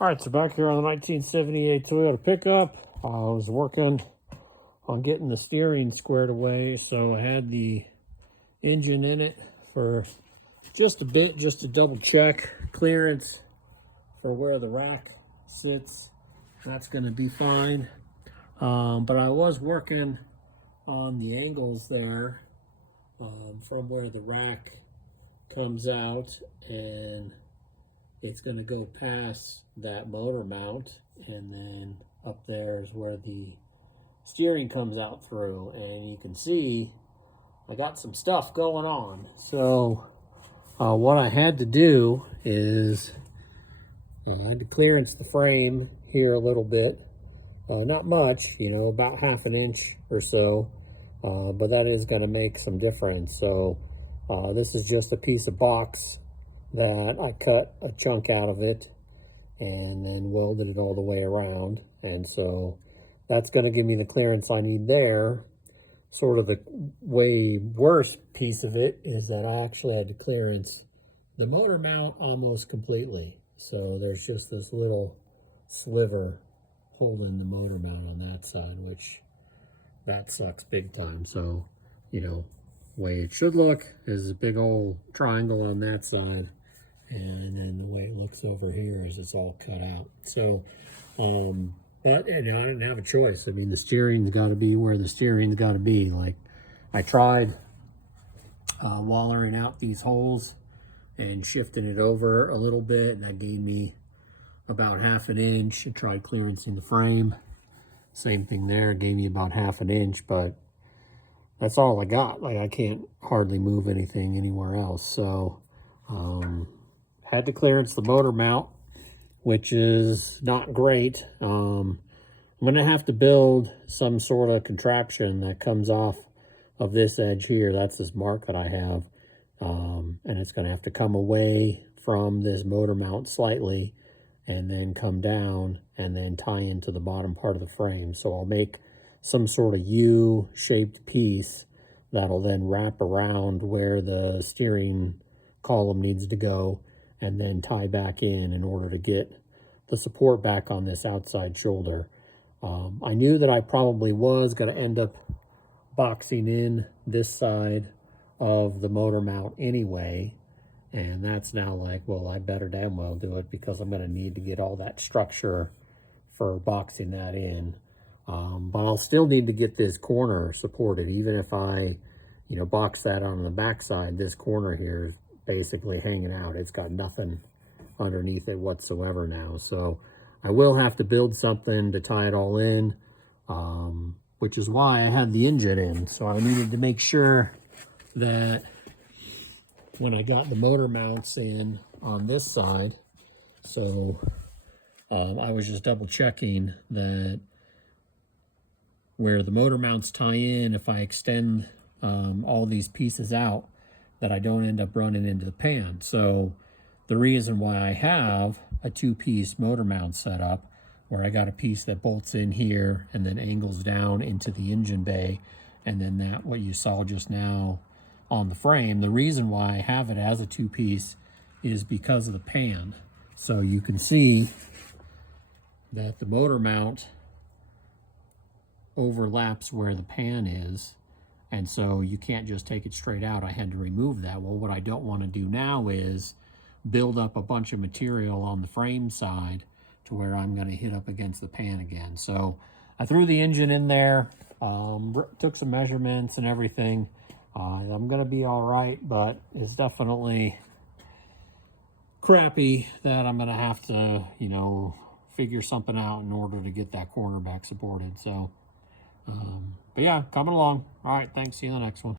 All right, so back here on the 1978 Toyota pickup, I was working on getting the steering squared away, so I had the engine in it for just a bit, just to double check clearance for where the rack sits. That's going to be fine. But I was working on the angles there from where the rack comes out, and it's going to go past that motor mount, and then up there is where the steering comes out through, and you can see I got some stuff going on. So what I had to do is I had to clearance the frame here a little bit, not much, about ½ an inch or so, but that is going to make some difference. So this is just a piece of box that I cut a chunk out of it and then welded it all the way around. And so that's going to give me the clearance I need there. Sort of the way worse piece of it is that I actually had to clearance the motor mount almost completely. So there's just this little sliver holding the motor mount on that side, which that sucks big time. So, way it should look is a big old triangle on that side, and then the way it looks over here is it's all cut out. So but I didn't have a choice. I mean, the steering's got to be where the steering's got to be. Like, I tried wallering out these holes and shifting it over a little bit, and that gave me about ½ an inch. I tried clearancing the frame, same thing there, gave me about ½ an inch, but that's all I got. Like, I can't hardly move anything anywhere else. So had to clearance the motor mount, which is not great. I'm gonna have to build some sort of contraption that comes off of this edge here. That's this mark that I have, and it's gonna have to come away from this motor mount slightly and then come down and then tie into the bottom part of the frame. So I'll make some sort of U-shaped piece that'll then wrap around where the steering column needs to go and then tie back in order to get the support back on this outside shoulder. I knew that I probably was going to end up boxing in this side of the motor mount anyway, and that's now like, well, I better damn well do it because I'm going to need to get all that structure for boxing that in. But I'll still need to get this corner supported. Even if I, box that on the backside, this corner here is basically hanging out. It's got nothing underneath it whatsoever now. So I will have to build something to tie it all in, which is why I had the engine in. So I needed to make sure that when I got the motor mounts in on this side, so I was just double checking that where the motor mounts tie in, if I extend all these pieces out, that I don't end up running into the pan. So the reason why I have a 2-piece motor mount set up, where I got a piece that bolts in here and then angles down into the engine bay, and then that what you saw just now on the frame, the reason why I have it as a 2-piece is because of the pan. So you can see that the motor mount overlaps where the pan is, and so you can't just take it straight out. I had to remove that. Well, what I don't want to do now is build up a bunch of material on the frame side to where I'm going to hit up against the pan again. So I threw the engine in there, took some measurements and everything. I'm going to be all right, but it's definitely crappy that I'm going to have to, figure something out in order to get that corner back supported. So, but yeah, coming along. All right, thanks. See you in the next one.